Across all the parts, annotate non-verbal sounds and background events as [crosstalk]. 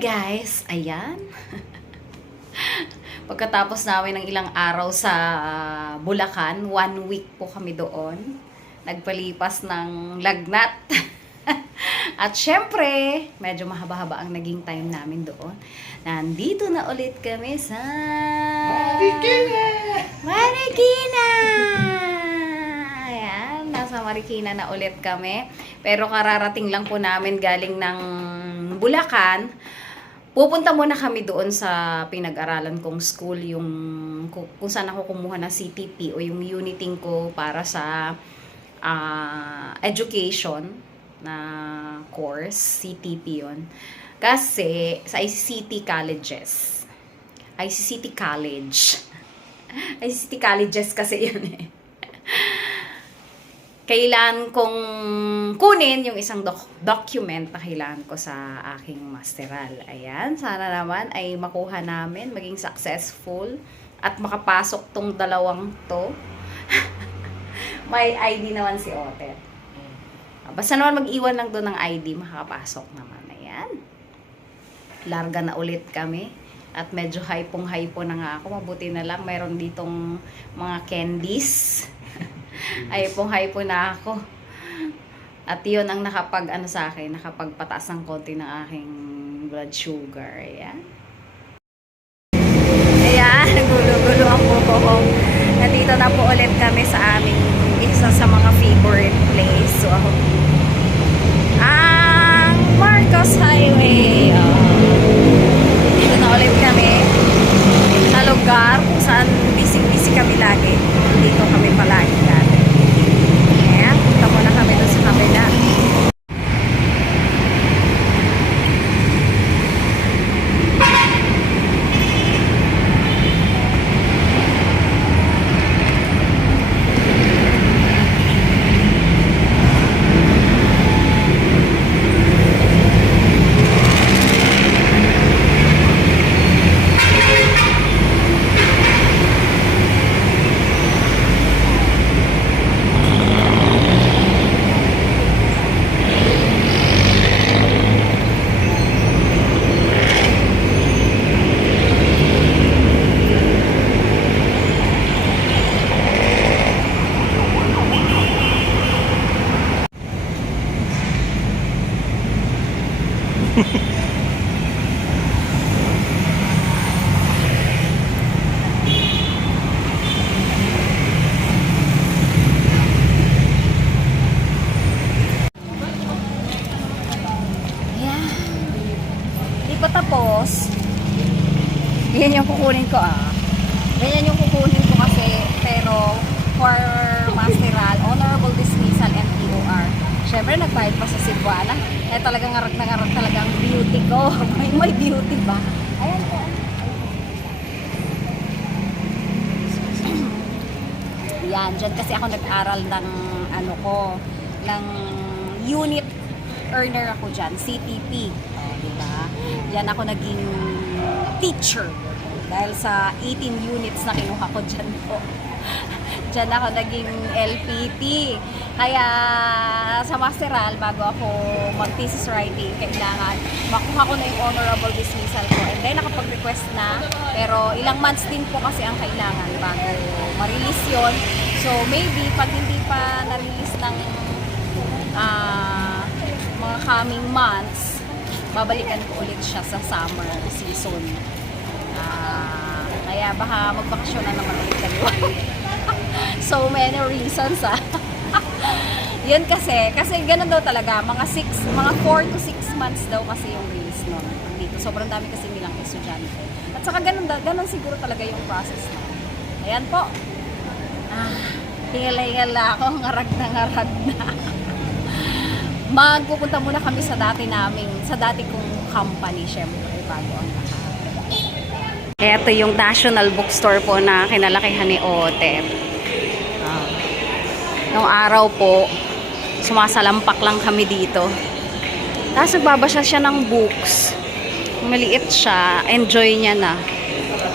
guys, ayan. [laughs] Pagkatapos namin ng ilang araw sa ah, Bulacan, one week po kami doon. Nagpalipas ng lagnat. [laughs] At syempre, medyo mahaba-haba ang naging time namin doon. Nandito na ulit kami sa... Marikina! Marikina! Ayan, nasa Marikina na ulit kami. Pero kararating lang po namin galing ng Bulacan. Pupunta muna kami doon sa pinag-aralan kong school, yung kung, saan ako kumuha ng CTP o yung uniting ko para sa ah, education na course, CTP yon Kasi sa ICT colleges, ICT college, [laughs] ICT colleges kasi yun eh. Kailan kong kunin yung isang doc- document na kailangan ko sa aking masteral. Ayan, sana naman ay makuha namin, maging successful at makapasok tong dalawang to. [laughs] May ID naman si Otet. Basta naman mag-iwan lang doon ng ID, makakapasok naman. Ayan. Larga na ulit kami. At medyo hypong-hypo na nga ako. Mabuti na lang, mayroon ditong mga candies. Hypong-hypo na ako. At yun ang nakapag, ano sa akin, nakapagpataas ng konti ng aking blood sugar. Ayan. Ayan, [laughs] gulo-gulo ang buko ko. Nandito na po ulit kami sa aming isa sa mga favorite place. So, ako, ang Marcos Highway. Oh. Dito na ulit kami sa lugar kung saan busy-busy kami lagi. Dito kami palagi dati. Ayan, punta muna kami doon sa kabila. Ayan. Di pa tapos. Yan yung kukunin ko ah. Ganyan yung kukunin ko kasi pero for masteral, honorable dismissal and POR. Siyempre, nagbayad pa sa Cebuana. Eh, talagang ngarag na ngarag talaga ang beauty ko. [laughs] may, may beauty ba? Ayan po. [clears throat] Yan, dyan kasi ako nag-aral ng ano ko, ng unit earner ako dyan, CTP. Oh, di ba? Yan ako naging teacher dahil sa 18 units na kinuha ko dyan po. [laughs] Dyan ako naging LPT. Kaya sa masteral, bago ako mag-thesis writing, kailangan makuha ko na yung honorable dismissal ko. And then nakapag-request na, pero ilang months din po kasi ang kailangan bago ma-release yun. So maybe pag hindi pa na-release ng ah, mga coming months, babalikan ko ulit siya sa summer season. Ah, kaya baka magbakasyon na naman ulit kayo. [laughs] so many reasons ah. [laughs] Yun kasi, kasi ganun daw talaga, mga 6, mga 4 to 6 months daw kasi yung release nun dito. Sobrang dami kasi nilang estudyante. At saka ganun, ganun siguro talaga yung process na. Ayan po. Ah, hingal-hingal na ako, ngarag na ngarag na. [laughs] Magpupunta muna kami sa dati naming, sa dati kong company, syempre, bago ang lahat. Ito yung National Bookstore po na kinalakihan ni Otep. Ah. Nung araw po, sumasalampak lang kami dito. Tapos nagbabasa siya ng books. Maliit siya, enjoy niya na.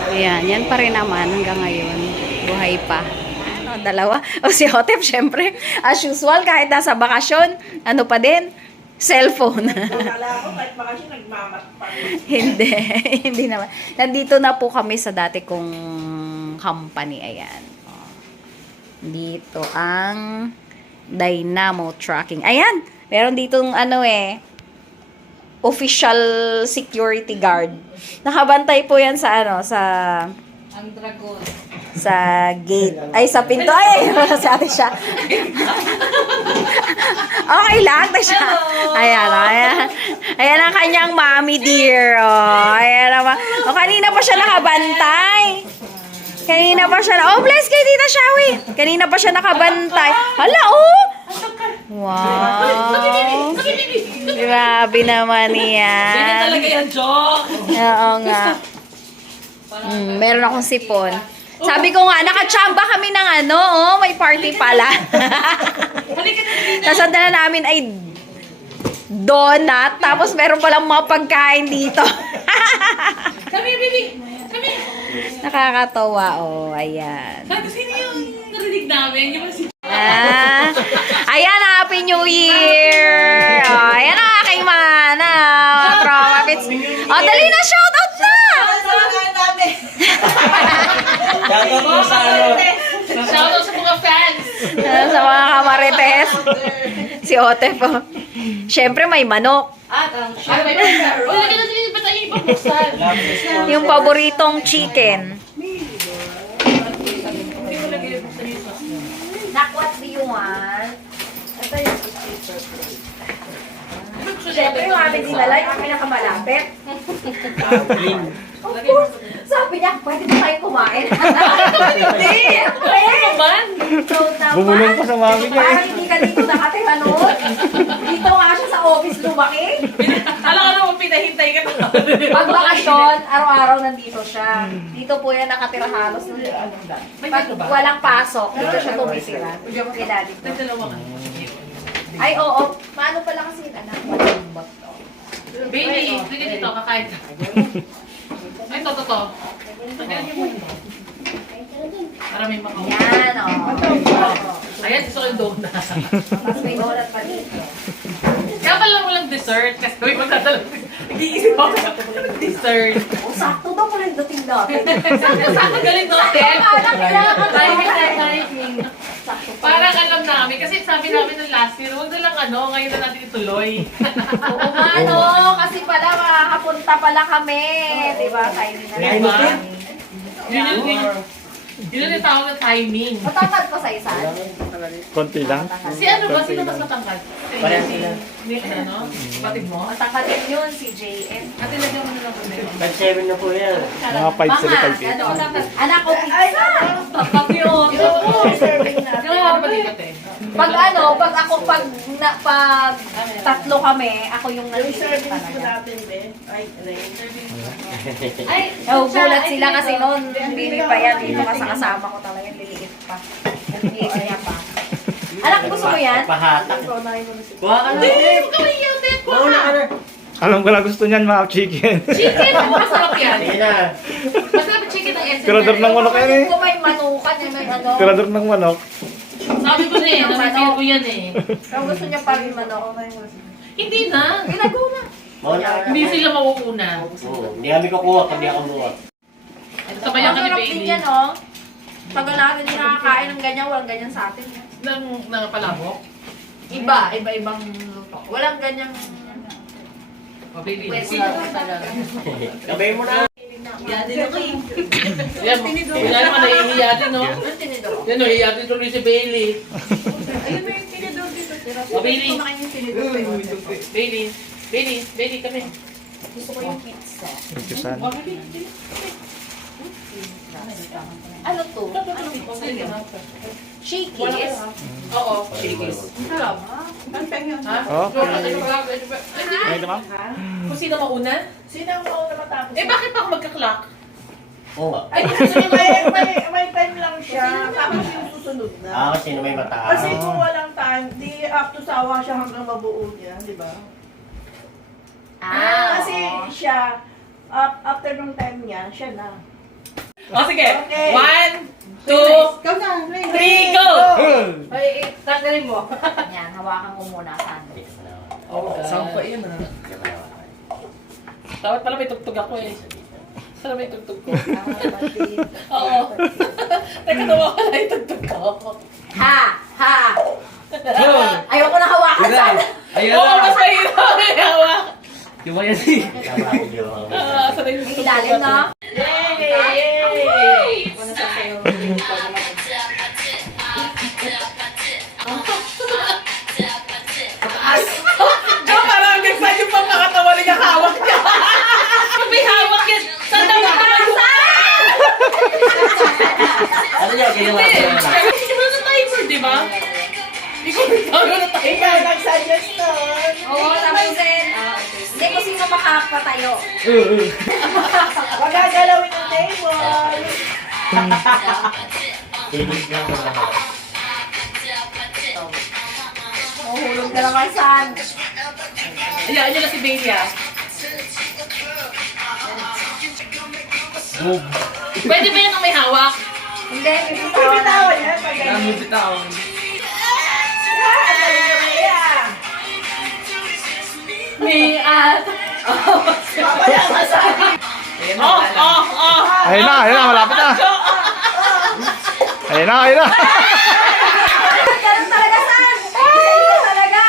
Ayan, yan pa rin naman hanggang ngayon. Buhay pa. Ano, dalawa. [laughs] O si Hotep, syempre, as usual, kahit nasa bakasyon, ano pa din, cellphone. [laughs] Akala ko kahit baka siya hindi, [laughs] hindi naman. Nandito na po kami sa dati kong company. Ayan. Oh. Dito ang Dynamo Tracking. Ayan! Meron ditong ano eh, official security guard. Nakabantay po yan sa ano, sa Ang dragon. sa gate. Ay, sa pinto. Ay, [laughs] wala si ate siya. Okay lang, ate siya. Ayan, ayan. Ayan ang kanyang mommy dear. Oh, ayan naman. Oh, kanina pa siya nakabantay. Kanina pa siya, oh bless kay Tita Shawi. Kanina pa siya nakabantay. Hala, oh! Wow. Grabe naman Ganyan talaga yan. yung joke. Oo nga. Mm, meron akong sipon. Sabi ko nga, nakachamba kami ng ano, oh, may party pala. Tapos ang dala namin ay donut, tapos meron palang mga pagkain dito. [laughs] Kami, baby. Kami. Nakakatawa, oh, ayan. Sabi, sino yung narinig namin? Yung si... Ah, ayan, Happy New Year! Oh, ayan ang aking mga, ano, trauma bits. Oh, dali na, shout out na! Shoutout mo sa ano. Shoutout sa mga fans. Ah, sa mga kamarites. Si Ote po. Siyempre, may manok. Ano ba yun? Wala ka na sige, ba't tayo ipapuksan? Yung paboritong chicken. Nak, what do you want? Ito yung Siyempre, yung aming dinala, yung pinakamalapit. Sabi niya, pwede ba tayo kumain? [laughs] Hindi! Siyempre! Man! So, naman, Bumulong pa sa mami niya. Parang hindi ka dito nakatira noon. Dito nga siya sa office lumaki. Alam ka naman, pinahintay ka na. Pag bakasyon, araw-araw nandito siya. Dito po yan nakatira halos. ano Pag ba? walang pasok, dito siya tumitira. Kila dito. Nagdalawa ka. Ay, oo. Paano pala kasi yung anak? To. Baby, sige dito, kakain ka. [laughs] To. Para may makaw. Yan, oo. Ayan, gusto ko yung donut. Tapos may donut pa dito. Kaya pala walang dessert kasi may magdadala. Nag-iisip ako sa dessert. O, sakto daw pala yung dating natin. Sakto galing natin. Parang kailangan ka Timing, timing. Sakto. Parang alam namin, kasi sabi namin ng last year, huwag na lang ano, ngayon na natin ituloy. Oo nga, no? Kasi pala, makakapunta pala kami. Diba? Kainin na Diba? natin. Yun yung, yun, yung tawag na timing. Matangkad ko sa isa. Konti lang. Si ano ba? Sino mas matangkad? Si Parehas si- sila. Ni ano? Kapatid mo? At Matangkad din yun, si JN. ate lagyan mo nila ulit. Tag 7 na po yan. Mga, Mga 5 sa 5 ano, anak ko pizza. Pati yun. serving na. Ba dito, te? Pag ano, pag ako, pag, na, pag tatlo kami, ako yung ko talaga. natin, be. Ay, Ray. Ay, Oh, gulat sila kasi noon, bili pa yan, dito ka sa kasama ko talaga, liliit pa. Liliit niya pa. Anak, gusto mo yan? Pahatak. Kuha ka na. Hindi, huwag ka mahiyaw, te. Mauna ka na. Alam ko na gusto niyan, mga chicken. Chicken, ang masarap yan. Hindi na. Masarap chicken ng essence. Tirador ng manok yan eh. Ko may manukan, yung may ano. Tirador ng manok. Sabi ko na eh, nasipil ko yan eh. Pero gusto niya pa rin manok. Hindi na. Ginagawa na. Ka. Hindi sila mauuna. Oo, Hindi kami kukuha pag di ako buha. Sabayan ka ni Masarap din yan, oh. Pag natin hindi nakakain ng ganyan, walang ganyan sa atin. Ng, ng palabok. Iba, iba-ibang luto. Walang ganyang... O, baby. Pwede. Gabay mo na. Yan, wala naman nahihiya din, no? Ang tinidor. Yan, nahihiya din tuloy si Bailey. Ayun mo yung tinidor dito. Tira. O, Bailey. Kumain yung tinidor. Bailey. Bailey. Bailey, kami. Gusto ko yung pizza. Pizzasan. O, Bailey. Ano to? Ano pizza? Shakey's? Oo. Sarap. Ang pengen. Ha? Oh? Ay, ito ma'am? Kung sino mauna? Sino ang mauna matapos? Eh, bakit pa ako magka-clock? Oo nga. Ay, may, may, may time lang siya. Tapos yung susunod na. Ah, kasi sino may mataas. Kasi kung walang time, di up to sawa siya hanggang mabuo niya, di ba? Ah, Kasi siya, up, after nung time niya, siya na. O, sige. Okay. One, two, Ikaw na, Ray. three, go! Ay, tanggalin mo. Yan, hawakan ko muna sandwich. Oh, Sampa yun ah. Dapat pala may tugtog ako eh. Sana may tugtog ko. Oo. [laughs] Teka, tawa ka na yung tugtog ko. Ha! Ha! Ayoko na hawakan sana. Oo, mas mahirap may hawak. Tama video. Ah, sana yung tugtog Ilalim na. Niya, ginawa Hindi. ko na. Kasi wala na timer, di ba? Ikaw nagtago na timer. Ikaw nag-suggest nun. Oo, tapusin. Hindi ko sino makapatayo. Huwag [laughs] gagalawin ng table. Lang ko lahat. Mahulog na naman san. Hayaan niyo na si Bailey ah. Boom. Pwede ba yan ang may hawak? Hindi, may Bibitawan yan pag ganyan. bitawan. May at... Ka sa Oh, oh, oh! Ayun na, ayun na, malapit na. Ayun na, ayun na. Ganun talaga san. Ganun talaga.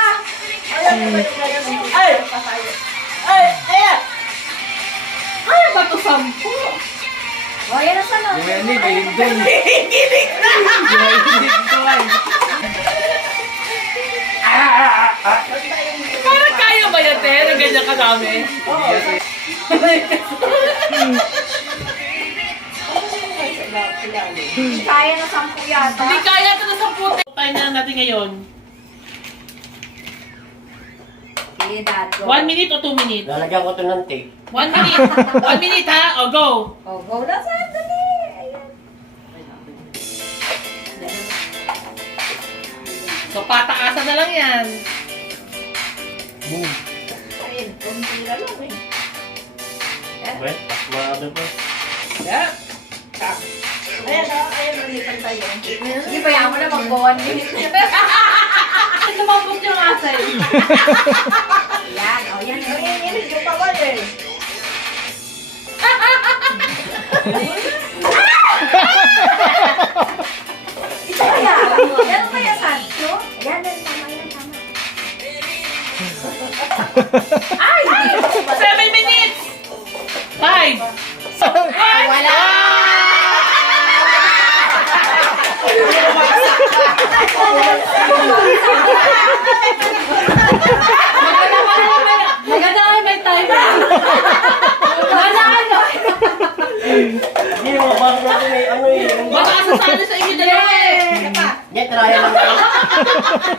Ay! Ay! Ay, ba ito sampu? O, yan ang sanod. [laughs] Hihigilig na! [laughs] Parang kaya ba yan, te? Na ganyan kadami? Oo. [laughs] Kaya na sampu yata. Hindi kaya ito na sampu. Tayo na lang natin ngayon. Sige, dad. One minute o two minutes? Lalagyan ko ito ng tape. One minute. One minute ha? O, go. Oh, go na san. Dali. Ayan. So, pataasan na lang yan. Boom. Ayun, kunti na lang eh. Wait, pasmado pa. Yeah. Ayan o, ayan, malipan tayo. Hindi pa yan mo na mag-go one minute. [laughs] Lumabot yung asay. Yan, o, yan. Ang inginig yung pawal eh. Ito kaya. Yan ang kaya san. No? Yan, yan, tama, yan, tama. Ay! Seven minutes! Five! Wala! Maganda may timer. [laughs] Wala, ano? Hindi mo, bago natin may ano eh. Baka asasali sa inyo dalawa eh. Hindi, trial lang tayo.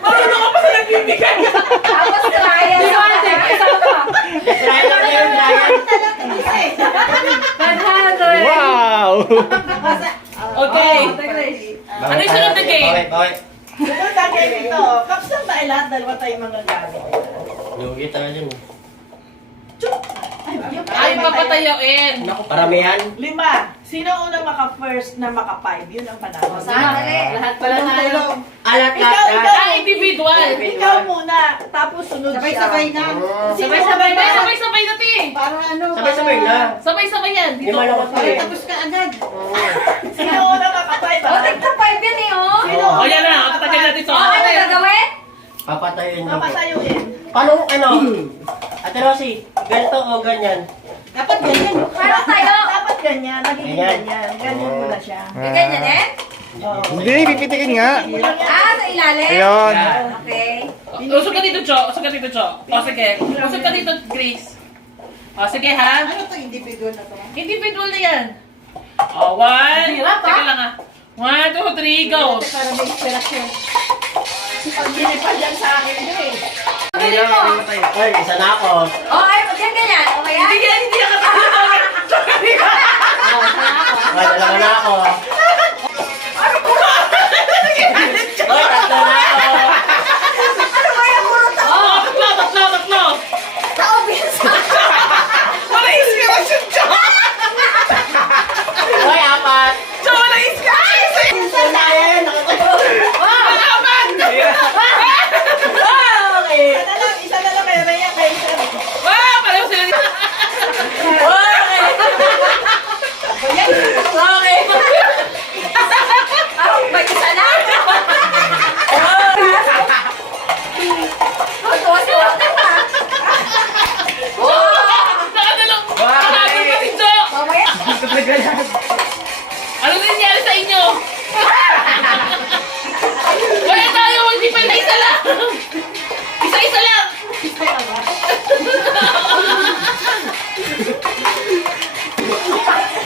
Marunong ka pa sa nagbibigay. Tapos trial. Di ba, ate? Isa pa. Trial lang tayo, trial. Wow! Okay. Ano yung sunod na game? Bakit, bakit? Sunod na game ito. Kaps lang tayo lahat, dalawa tayo mga gamit. Lugi tayo dyan. Ayaw papatayoin. Naku, paramihan. Lima. Sino unang maka-first na maka-five? Yun ang panalo. Sandali. Lahat pala tayo. Alat Ikaw, lahat. ikaw. Ah, individual. Ikaw muna, tapos sunod Sabay-sabay siya. na. Sino Sabay-sabay na. Sabay-sabay na, ti. Para ano? Sabay-sabay na. Sabay-sabay yan. Dito. pa eh. ka agad. [laughs] Sino unang maka-five? O, tigta five yan eh, oh. Sino O, yan na. Tatagal natin to. O, ano gagawin? Papatayin mo. Papasayuin. Paano, ano? Ate Rosie, ganito o ganyan? Dapat ganyan. Parang tayo. Dapat ganyan. Nagiging Ganyan. ganyan. Ganyan mo na siya. Ganyan din? Oo. Hindi, pipitikin nga. Ah, sa ilalim? Ayun. Okay. Usog ka dito, Cho. Usog ka dito, Cho. O, sige. Usog ka dito, Grace. O, sige, ha? Ano to individual na to? Individual na yan. O, one. Hirap, Teka ah. lang, ha? One, two, three, go. Para may inspirasyon. Pag ginipad yan sa akin eh. Galing mo. Ay, isa na ako. O, ay, yan ganyan. Okay yan? Hindi yan, hindi yan katulad. Ay, dalawa na ako. Ay,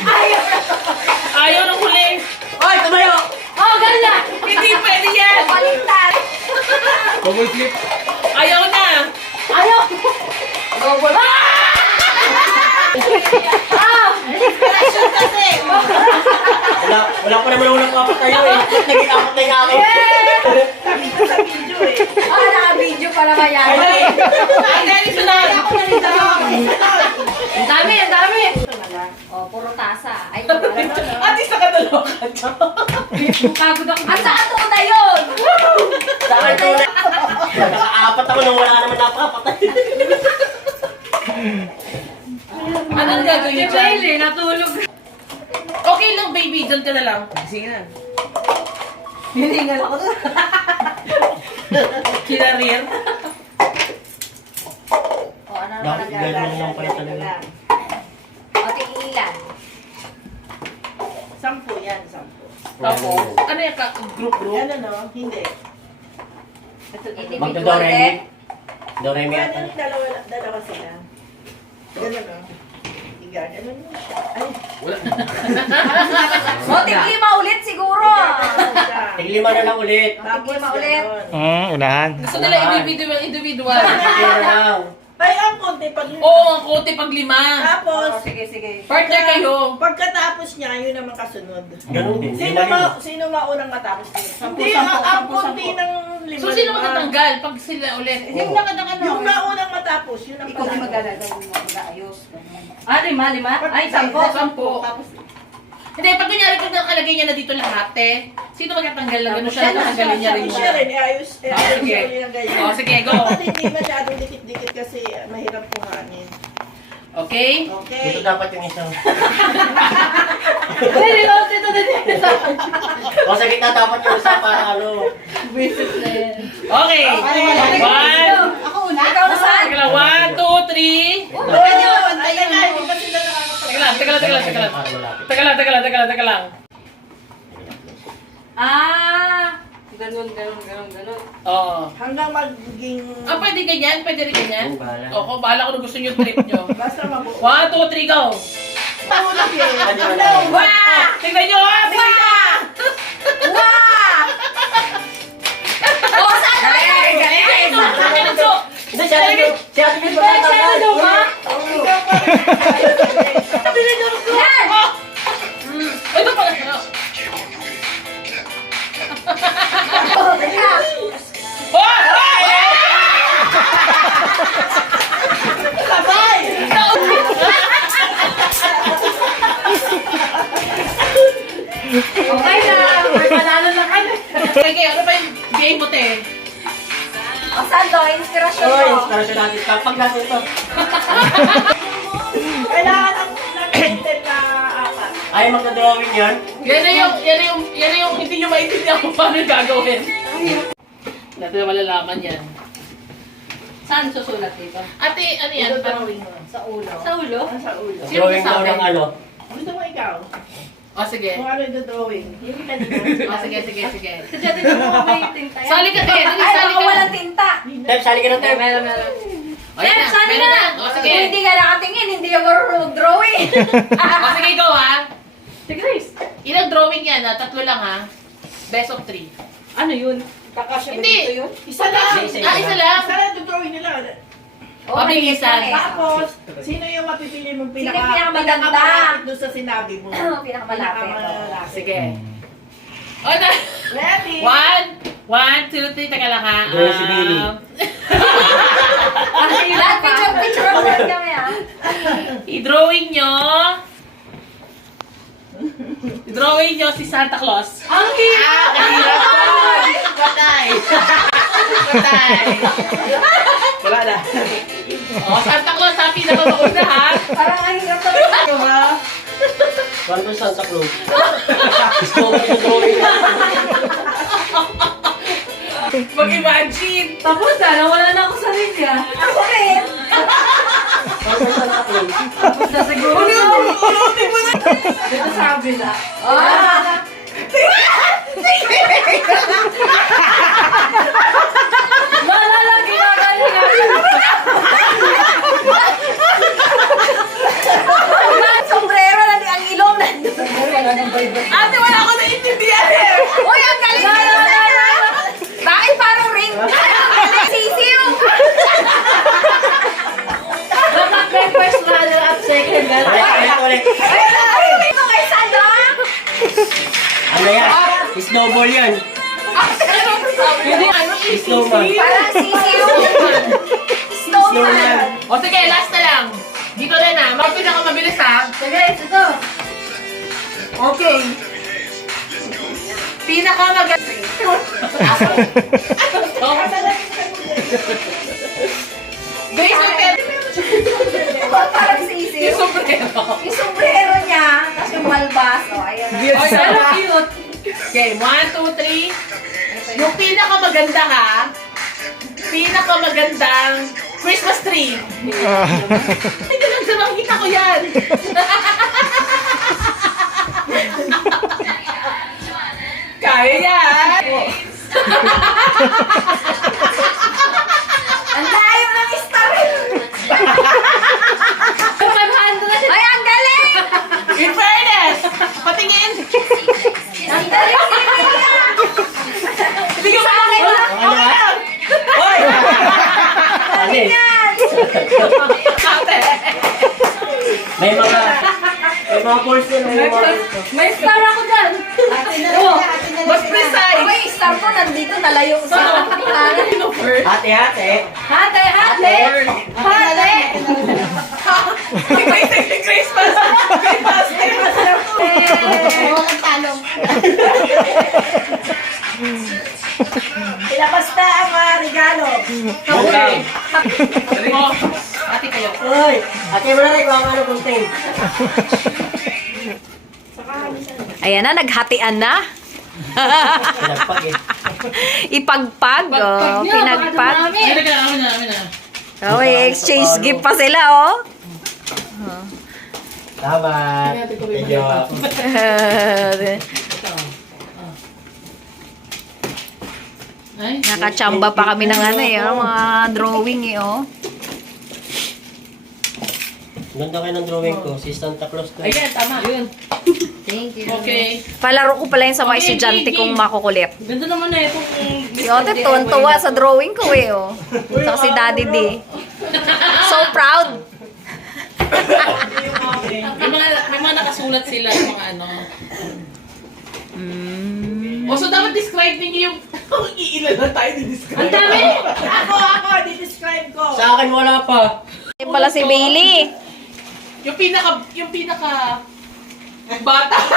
Ayaw! Ayaw ng huli! Oy, tumayo! Oh, ganun na! Hindi pwede yan! Pabaliktad! Double flip! Ayaw na! Ayaw! Double! Ah! ah! [laughs] Wala, wala pa naman unang apat kayo eh. Naging apat na yung akin. [laughs] Video eh. Ah, nakabidyo para kaya. Ay, ay, ay, ay, ay, ay, ay, ay, tasa. Ay, At isa ka dalawa ka dyan. pagod ako. At saan to na yun? Sa akin ko na. Nakaapat ako nung wala naman napakapatay. Anong gagawin niyo Si dyan? Bailey, natulog. Okay lang, baby. Diyan ka na lang. Sige na. Hiningal ako doon. Kinarir. O, ano naman Dapat ang ganun gagawin? lang pala talaga. O, tigilan. Sampu yan, sampu. Tapos, ano yung ka- group group? Yan ano, hindi. Magdo-do-re-mi. din. Do-re-mi Pwede ata. yung dalawa, dalawa sila. Ganun o. Higa, ganun mo siya. Ay, [laughs] O, tiglima ulit siguro. ganun siya. Tiglima na lang ulit. Tapos Tiglima ulit. ganun. Hmm, unahan. Gusto nila individual, individual. Sige na lang. Ay, ang konti pag Oo, ang kote pag lima. Tapos, sige, sige. Partner kayo. pagkatapos niya, yun naman kasunod. Ganun din. Sino Lima ma, din. sino maunang matapos din? Sampu, Hindi, sampu, ang- ang sampu, konti sampu. ng lima. So, sino lima. matatanggal pag sila ulit? Yung nakadang ano? Yung naunang matapos, yun ang Ikaw panalo. maglalagay mo mag-aayos. Ah, lima, lima? Ay, sampo. Sampo. Tapos, Hindi, pag kunyari kung nakalagay niya na dito lahat eh, sino magtatanggal na gano'n siya Siya na, tatanggalin niya rin Siya siya. rin, iayos, Ah, iayos sige. mo yung ganyan. Oh, sige, go. Dapat hindi masyadong dikit-dikit kasi mahirap kuhanin. Okay? Okay. Dito dapat yung isang. [laughs] Ay, dito, dito, dito. O sa gitna dapat yung isa para ano. Okay. One. Ako una. Ikaw na saan? One, two, three. Ayun, ay, ay, ay, hindi pa sila Teka lang, teka lang, teka lang, teka lang. Teka lang, teka lang, teka lang, teka lang. Ah, ganun, ganun, ganun, ganun. Oo. Hanggang magiging... Ah, pwede ganyan? Pwede rin ganyan? Oo, bahala. Oo, bahala kung gusto niyo yung trip niyo. [laughs] Basta mabuo. One, two, three, go! Mahulog yun. Ano? Wah! Tingnan niyo! ah! Tingnan Galing! Galing! Hindi, siya rin yung... Siya rin yung Siya na? Yan! Ito O, saan to? Inspirasyon Oh, mo. inspiration natin. Kapag natin ito. Kailangan ng ng na apat. Ay, magdadrawing yan. Yan na yung, yan na yung, yan na yung hindi nyo maintindihan kung paano yung gagawin. Natin na malalaman yan. Saan susulat dito? Ate, ano yan? Ito Parang, drawing mo. Sa ulo. Sa ulo? Ah, Sa ulo. Sino Drawing daw ng ano. Gusto mo ikaw? Oh, sige. Kung ano yung drawing. Yung kanina. [laughs] Oh, sige, sige, sige. Sadya din mo may tinta yan. Sali ka, te. Dali, Ay, sali baka ka. walang tinta. Tep, sali ka na, Tep. Meron, meron. O, yan na. sali na. O, sige. Kung hindi ka nakatingin, hindi ka marunong drawing. [laughs] O, sige, ikaw ha. Si Grace. Ilang drawing yan ha? Tatlo lang ha? Best of three. Ano yun? Kakasya Hindi. dito yun? Isa lang. Ah, isa lang. Isa lang yung drawing nila. Oh, Mabilisan. eh. Tapos, sino yung mapipili mong Sino pinaka, yung pinakamadanda? pinakamalapit doon sa sinabi mo? [clears throat] Pinakamalapit. Pinakamalapit. Sige. O, na. Ready? One, one, two, three. Teka lang ha. Drawing [laughs] si Billy. Um, Lahat picture, picture of that kami ah. [laughs] I-drawing nyo. I-drawing nyo si Santa Claus. Ang hirap! Patay! Patay. Wala na. O, Santa Claus ha. Pinakauna ha. Parang ang hirap talaga. Diba? Paano ba Santa Claus? Gusto ko magdadrawing. Mag-imagine. Tapos na, nawala na ako sa linya. Ako rin. Santa Claus? Tapos na siguro. Dito sa kabila. Ah! Maalala, ginagaling. Ang sombrero na ang ilong nandun. Ate, wala ko na intindihan eh. Uy, ang galing na Bakit parang ring? Balik. Ito kay Sadok! Ano yan? Snowball yan. Hindi, ano, Snowman. Parang sisiyo. Snowman. Snowman. O sige, last na lang. Dito na na. Mga pinakamabilis ha. Sige, ito. Okay. Pinakamaganda. [laughs] Guys, may pera. Parang sisiyo. Yung sombrero. Yung sombrero niya, tapos yung balbas. O, ayan na. Ay, pero cute. Okay, one, two, three. Yung pinakamaganda ha. Pinakamagandang Christmas tree. Hindi lang sa makikita ko yan. [laughs] Kaya yan. [laughs] Ang layo ng star. Ay, ang galing! In fairness, patingin. Hindi ka Sa akin lang. Ano ba? Hoy! Yan! Ate. May mga... May mga balls yan. May mga. May star ako dyan. Oh, mas precise. May star ko nandito, nalayo sa Ate, ate. Hate, hate! Hate! May may second Christmas. Christmas. Ilabas na ang mga regalo. Okay. Ate kayo. Hoy! Ate mo na rin kung ano kunting. Ayan na, naghatian na. Pinagpag eh. Ipagpag, oh. Pinagpag. Na. Oh, may exchange gift pa sila, oh. Salamat. Medyo... Ay, Nakachamba pa kami ng ano eh, oh, mga drawing eh, oh. Ganda kayo ng drawing ko. Si Santa Claus to. Ayan, tama. Yun. Thank you. Okay. Palaro ko pala yun sa mga Okay, estudyante kong makukulit. Ganda naman na itong... Si Ote, tuwan-tuwa sa drawing ko eh, oh. [laughs] Saka si Daddy D. So proud. [laughs] May mga, may mga nakasulat sila ng mga ano. Mm. O, so dapat describe ninyo yung... [laughs] Iilan na tayo di-describe. Ang dami! Ako, ako, di-describe ko. Sa akin wala pa. Yung pala si Bailey. Yung pinaka... Yung pinaka... Bata. [laughs]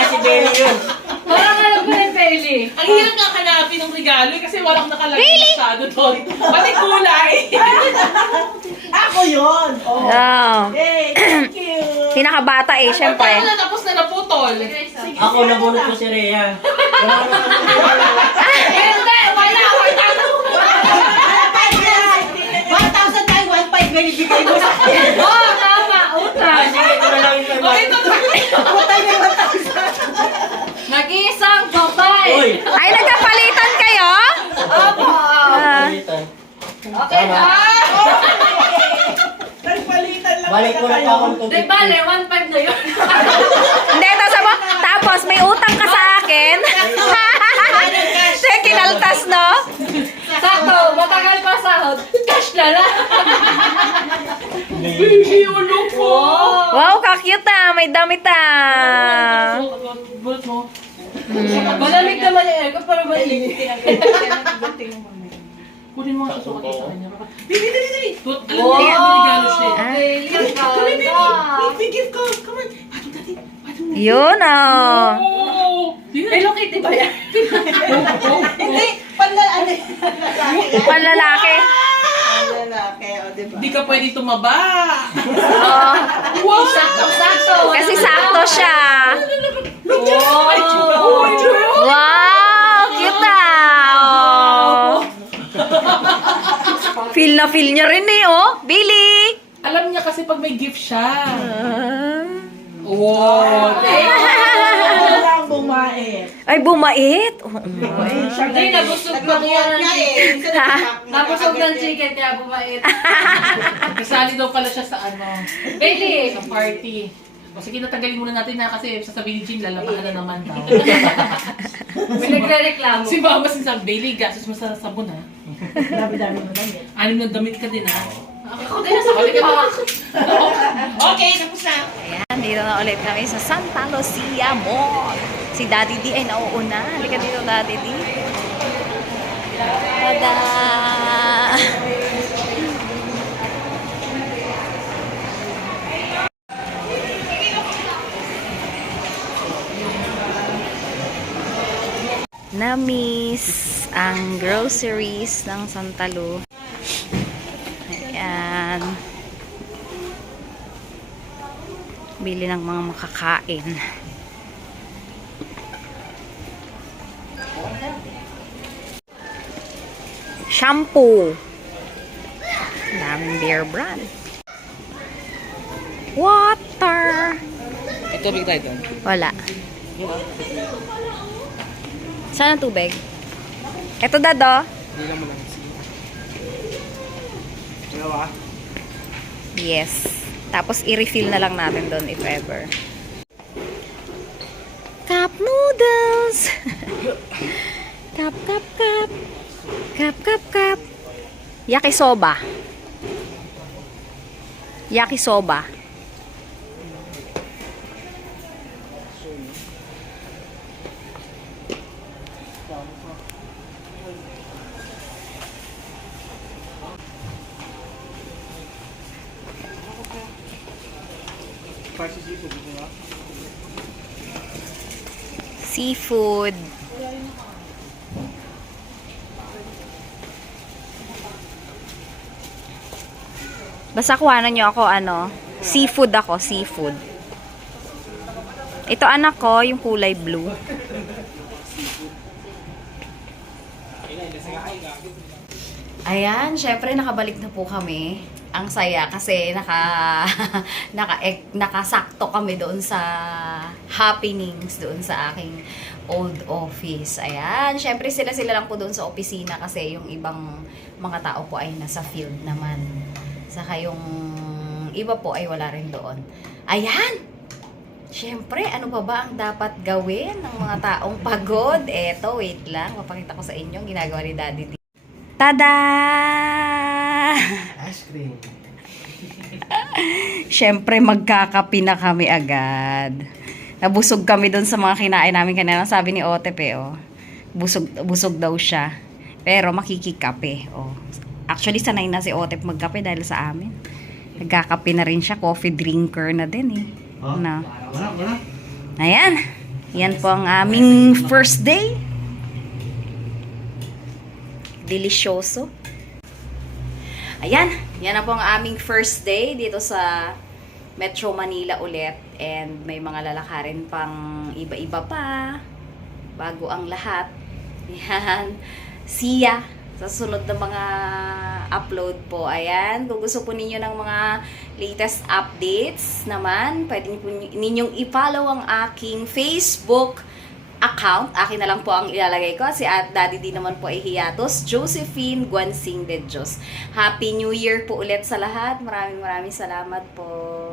Kasi Benny yun. Parang alam ko yung Bailey. Ang hirap nga hanapin ng regalo eh, kasi walang nakalagay masyado doon. Pati kulay. [laughs] Ako yun. Oh. Oh. Yay, thank you. [clears throat] Pinakabata eh, syempre. Paano na tapos na naputol? Ako nabunot ko si Rhea. Hindi! [laughs] Wala! Wala! 1,000 tayo, 1,500 binibigay mo sa akin. Oh, tama! Utang! Ah, sige, ito na lang yung kay Okay, ito [laughs] Putay na yung Nag-iisang babae! Uy! Ay, nagkapalitan kayo? Opo! Ah. Palitan. Ba? [laughs] Nagpalitan lang Balik ko na pa akong Di 250. bale, 1.5 na yun. Hindi, tapos mo, tapos may utang ka sa akin. Siya kinaltas, no? Sakto, matagal pa sahod. Cash na lang. Baby, ulo po! Wow, ka-cute ah. May damit ah. Mo. Malamig naman yung aircon, pero malamig. Kunin mo ang susukat sa kanya. Dili, dili, dili! Tut, alam mo yan, regalo siya. Ah. Bigil ko. Come on. Patong natin. Patong natin. Yun ah. Oh! Hello Kitty ba yan? Hindi. Panla, ano Panlalaki. Lalaki, o diba? Hindi ka pwede tumaba. Oh, Wow! Sakto-sakto. kasi sakto siya. Oh! Wow, cute ah. Oh. Feel na feel niya rin eh, oh. Billy. Alam niya kasi pag may gift siya. Ah. Oh! Ano lang bumait. Ay, bumait. Oo. Hindi, nabusog pa Nagbabuhat niya. eh. Nabusog [laughs] ng chicken, kaya bumait. [laughs] Kasali daw pala siya sa ano. Bailey! [laughs] Sa party. O sige, natanggalin muna natin na kasi sasabihin ni Jim, lalabahan na naman daw. [laughs] May nagre-reklamo. si Mama sinasabi, Bailey, gastos mo sa sabon ha. Dami-dami mo eh. Anim na damit ka din ha. Ako din, sa balik ka [laughs] Okay, tapos na. Ayan, dito na ulit kami sa Santa Lucia Mall. Si Daddy D ay nauuna. Halika dito, Daddy D. Tada! Na-miss ang groceries ng Santa Lu. Ayan. Bili ng mga makakain. Shampoo. Beer brand. Water. May tubig tayo doon. Wala. Saan ang tubig? Ito, Dado. Hindi lang mo lang. Dalawa. Yes. Tapos i-refill na lang natin doon if ever. Cup noodles! [laughs] cup, cup, cup. Cup, cup, cup. Yakisoba. Yakisoba. Spicy seafood, di ba? Seafood. Basta kuhanan nyo ako, ano, seafood ako, seafood. Ito anak ko, yung kulay blue. Ayan, syempre nakabalik na po kami. Ang saya kasi naka [laughs] naka eh, nakasakto kami doon sa happenings doon sa aking old office. Ayan, syempre sila sila lang po doon sa opisina kasi yung ibang mga tao po ay nasa field naman. Saka yung iba po ay wala rin doon. Ayan! Syempre, ano pa ba ang dapat gawin ng mga taong pagod? Eto, wait lang. Mapakita ko sa inyo ang ginagawa ni Daddy D. Tada! Ice cream. [laughs] Siyempre, magkakapi na kami agad. Nabusog kami doon sa mga kinain namin kanina. Sabi ni Otep eh, oh. Busog, busog daw siya. Pero makikikape, oh. Actually, sanay na si Otep magkape dahil sa amin. Nagkakape na rin siya. Coffee drinker na din eh. Oh, Na. Wala, wala. Ayan. Yan po ang aming first day. Delisyoso. Ayan. Yan na po ang aming first day dito sa Metro Manila ulit. And may mga lalakarin pang iba-iba pa. Bago ang lahat. [laughs] Yan. See ya sa sunod na mga upload po. Ayan, kung gusto po ninyo ng mga latest updates naman, pwede ninyong i-follow ang aking Facebook account. Akin na lang po ang ilalagay ko. Si at Daddy D naman po ay hiatos. Josephine Guansing de Diyos. Happy New Year po ulit sa lahat. Maraming maraming salamat po.